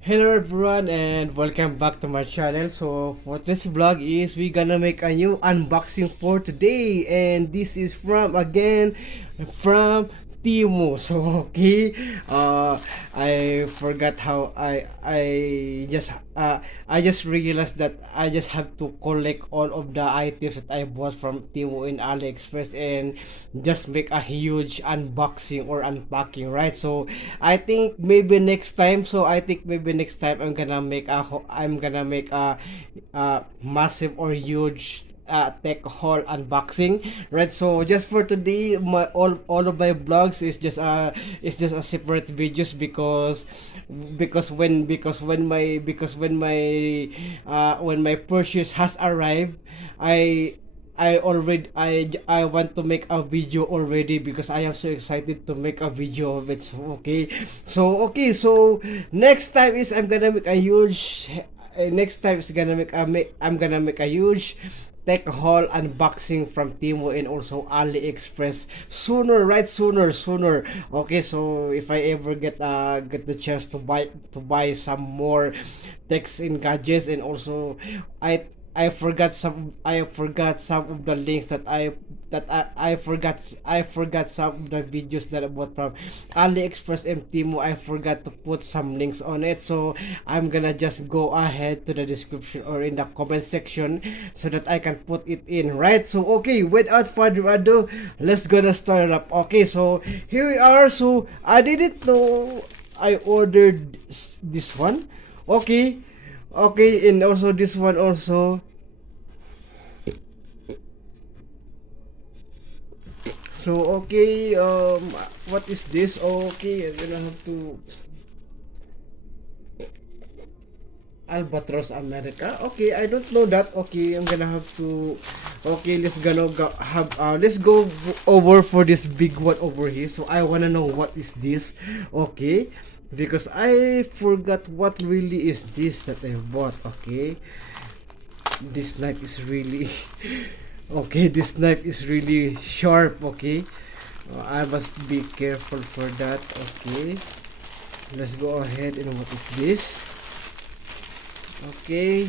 Hello everyone and welcome back to my channel. So for this vlog is we gonna make a new unboxing for today, and this is from Temu. So okay, I forgot how I just realized that I just have to collect all of the items that I bought from Temu in AliExpress and just make a huge unboxing or unpacking, right? So I think maybe next time. I'm gonna make a massive or huge tech haul unboxing, right? So just for today, my all of my vlogs is just a separate videos because when my purchase has arrived, I I want to make a video already because I am so excited to make a video of it. So next time is I'm gonna make a huge next time is gonna make a I'm gonna make a huge tech haul unboxing from Temu and also AliExpress sooner, right? Sooner. Okay, so if I ever get the chance to buy some more techs and gadgets, and also I I forgot some of the links I forgot some of the videos that I bought from AliExpress and Temu. I forgot to put some links on it, so I'm gonna just go ahead to the description or in the comment section so that I can put it in, right? So okay, without further ado, let's gonna start up. Okay, so here we are. So I didn't know I ordered this one. Okay, and also this one also. So okay, what is this? Okay, I'm gonna have to Albatross America. Okay, I don't know that. Okay, I'm gonna have to. Okay, let's go over for this big one over here. So I wanna know what is this. Okay, because I forgot what really is this that I bought. Okay, this knife is really okay, this knife is really sharp. Okay, I must be careful for that. Okay, let's go ahead. And what is this? Okay,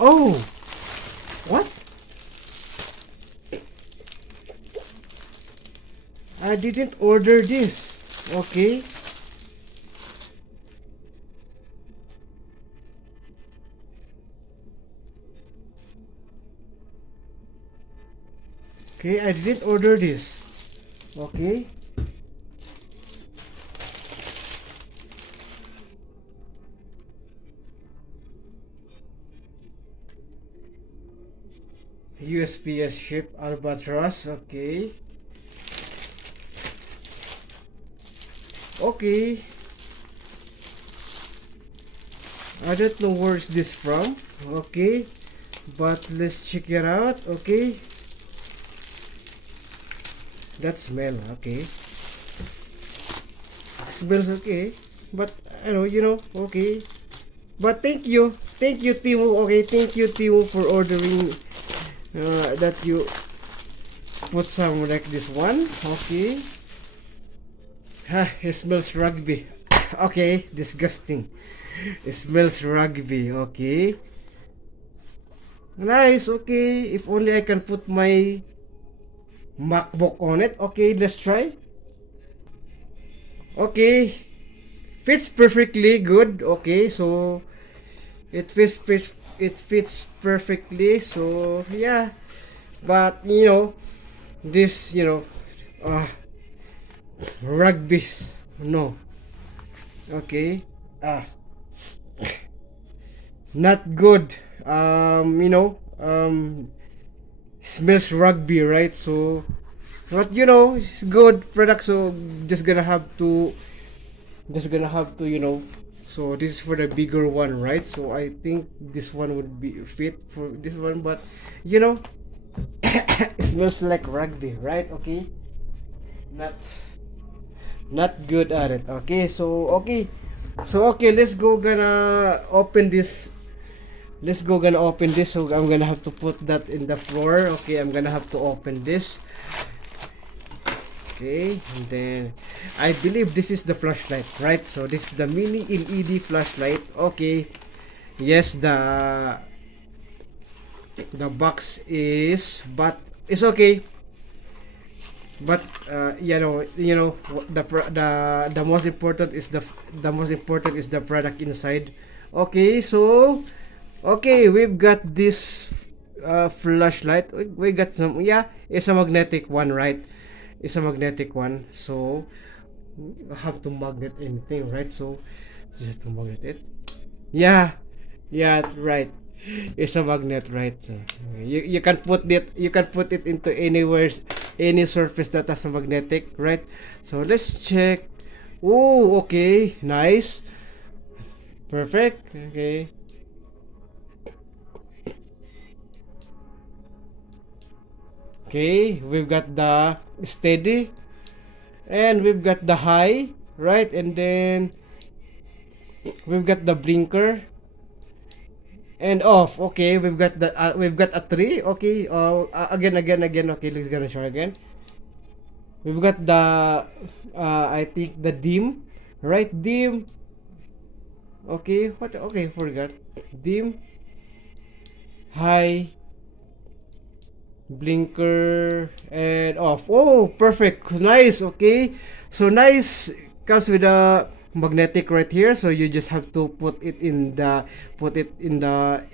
oh, what? I didn't order this. Okay, I didn't order this. Okay, USPS ship Albatross. Okay, okay, I don't know where is this from. Okay, but let's check it out. Okay, that smell. Okay, smells okay, but I know, okay, but thank you Timo. Okay, thank you Timo for ordering that you put some like this one. Okay, it smells rugby. Okay, disgusting. It smells rugby. Okay, nice. Okay, if only I can put my MacBook on it. Okay, let's try. Okay, fits perfectly good. Okay, so it fits perfectly. So yeah, but this uh rugby's no. Okay, ah, not good. Smells rugby, right? So but it's good product. So just gonna have to so this is for the bigger one, right? So I think this one would be fit for this one, but it smells like rugby, right? Okay, not good at it. Okay, so let's go gonna open this. So I'm gonna have to put that in the floor. Okay, I'm gonna have to open this. Okay, and then I believe this is the flashlight, right? So this is the mini LED flashlight. Okay, yes, the box is, but it's okay. But the most important is the product inside. Okay, so okay, we've got this flashlight. We got some, yeah, it's a magnetic one, right? It's a magnetic one. So have to magnet anything, right? So just have to magnet it. Yeah, yeah, right. It's a magnet, right? So you can put it into anywhere, any surface that has a magnetic, right? So let's check. Oh, okay, nice, perfect. Okay, okay, we've got the steady and we've got the high, right? And then we've got the blinker and off. Okay, we've got a 3. Okay, again. Okay, let's gonna show again. We've got the I think the dim, right? Dim. Okay, what? Okay, forgot. Dim, high, blinker, and off. Oh, perfect. Nice. Okay, so nice. Comes with a magnetic right here, so you just have to put it in the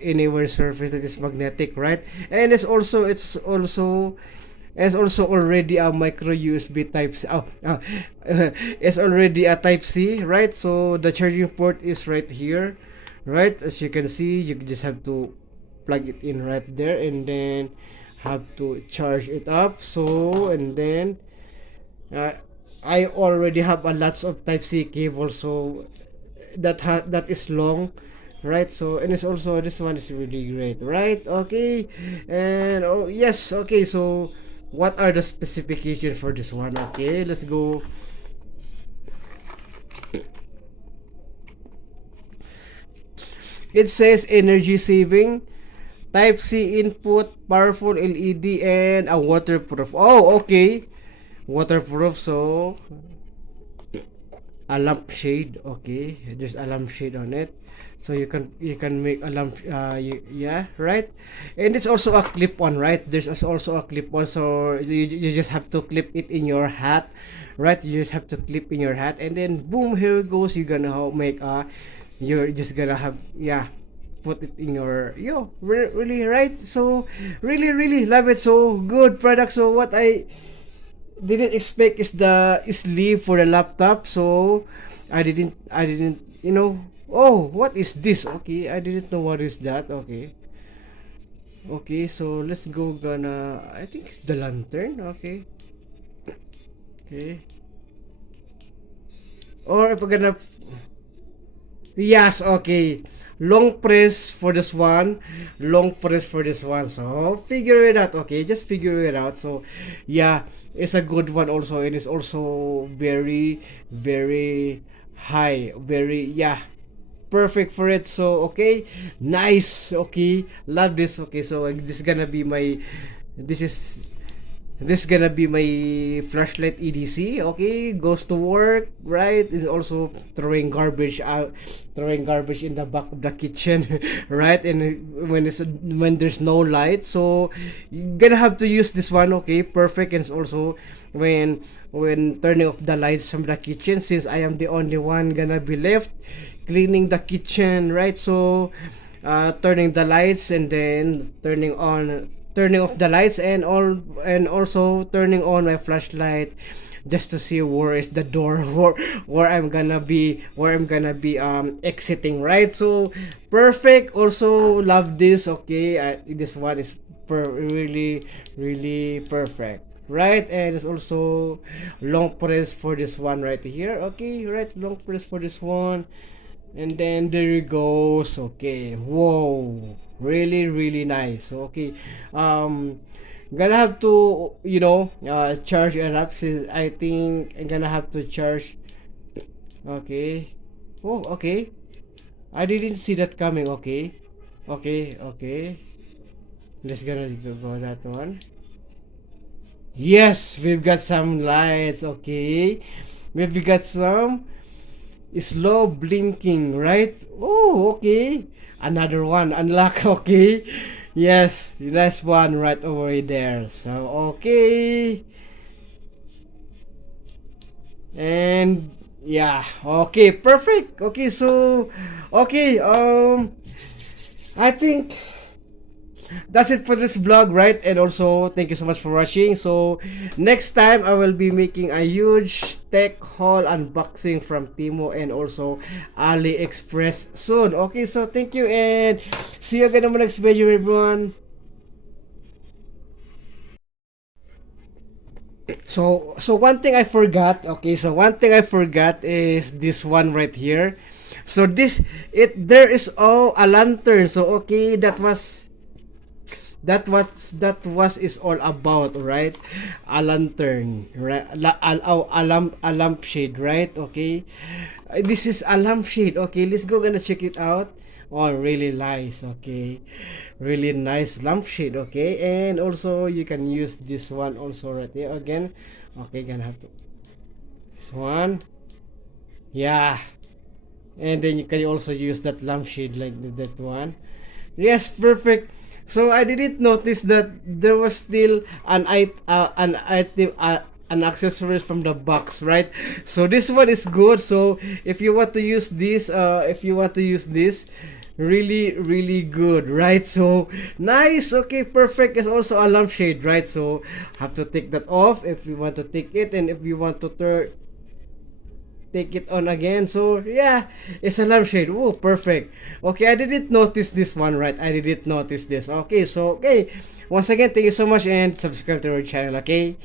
anywhere surface that is magnetic, right? And it's also already a micro USB type C. It's already a type C, right? So the charging port is right here, right? As you can see, you just have to plug it in right there and then have to charge it up. So, and then uh, I already have a lots of type C cable, so that is long, right? So, and it's also, this one is really great, right? Okay, and oh yes, okay, so what are the specifications for this one? Okay, let's go. It says energy saving, type C input, powerful LED, and a waterproof. Oh, okay, waterproof. So a lampshade. Okay, there's a lampshade on it, so you can make a lamp. Yeah, right. And it's also a clip on, right? There's also a clip on, so you just have to clip it in your hat, right? You just have to clip in your hat, and then boom, here it goes. You're gonna make a, you're just gonna have, yeah, put it in your, really, right? So really love it. So good product. So what I didn't expect is the sleeve for the laptop. So I didn't oh, what is this? Okay, I didn't know what is that. Okay, okay, so let's go. Gonna, I think it's the lantern. Okay, okay, or if we're gonna, yes, okay. Long press for this one. Long press for this one. So figure it out. Okay, just figure it out. So yeah, it's a good one also, and it's also very high. Very, yeah, perfect for it. So okay, nice. Okay, love this. Okay, so this is gonna be my, this is this is gonna be my flashlight EDC. Okay, goes to work, right? Is also throwing garbage out, throwing garbage in the back of the kitchen, right? And when there's no light, so you're gonna have to use this one. Okay, perfect. And also when turning off the lights from the kitchen, since I am the only one gonna be left cleaning the kitchen, right? So turning the lights and then turning off the lights, and all, and also turning on my flashlight just to see where is the door, where I'm gonna be exiting, right? So perfect. Also love this. Okay, this one is really perfect, right? And it's also long press for this one right here. Okay, right, long press for this one. And then there it goes. Okay, whoa, really nice. Okay, gonna have to charge it up, since I think I'm gonna have to charge. Okay, oh, okay, I didn't see that coming. Okay, okay, let's gonna go that one. Yes, we've got some lights. Okay, we've got some slow blinking, right? Oh, okay. Another one, unlock. Okay. Yes, last one right over there. So okay. And yeah, okay, perfect. Okay, so okay, I think that's it for this vlog, right? And also thank you so much for watching. So next time I will be making a huge tech haul unboxing from Temu and also AliExpress soon. Okay, so thank you and see you again on my next video, everyone. So one thing I forgot, okay, so one thing I forgot is this one right here. So this, it there is a lantern. So okay, that was is all about, right? A lantern, right? A lampshade, right? Okay, this is a lampshade. Okay, let's go gonna check it out. Oh, really nice. Okay, really nice lampshade. Okay, and also you can use this one also right there again. Okay, gonna have to this one. Yeah, and then you can also use that lampshade like that one. Yes, perfect. So I didn't notice that there was still an item, an accessories from the box, right? So this one is good. So if you want to use this, really good, right? So nice. Okay, perfect. It's also a lampshade, right? So have to take that off if you want to take it, and if you want to take it on again. So yeah, it's a lampshade. Oh, perfect. Okay, I didn't notice this one, right? I didn't notice this. Okay, so okay, once again, thank you so much and subscribe to our channel. Okay.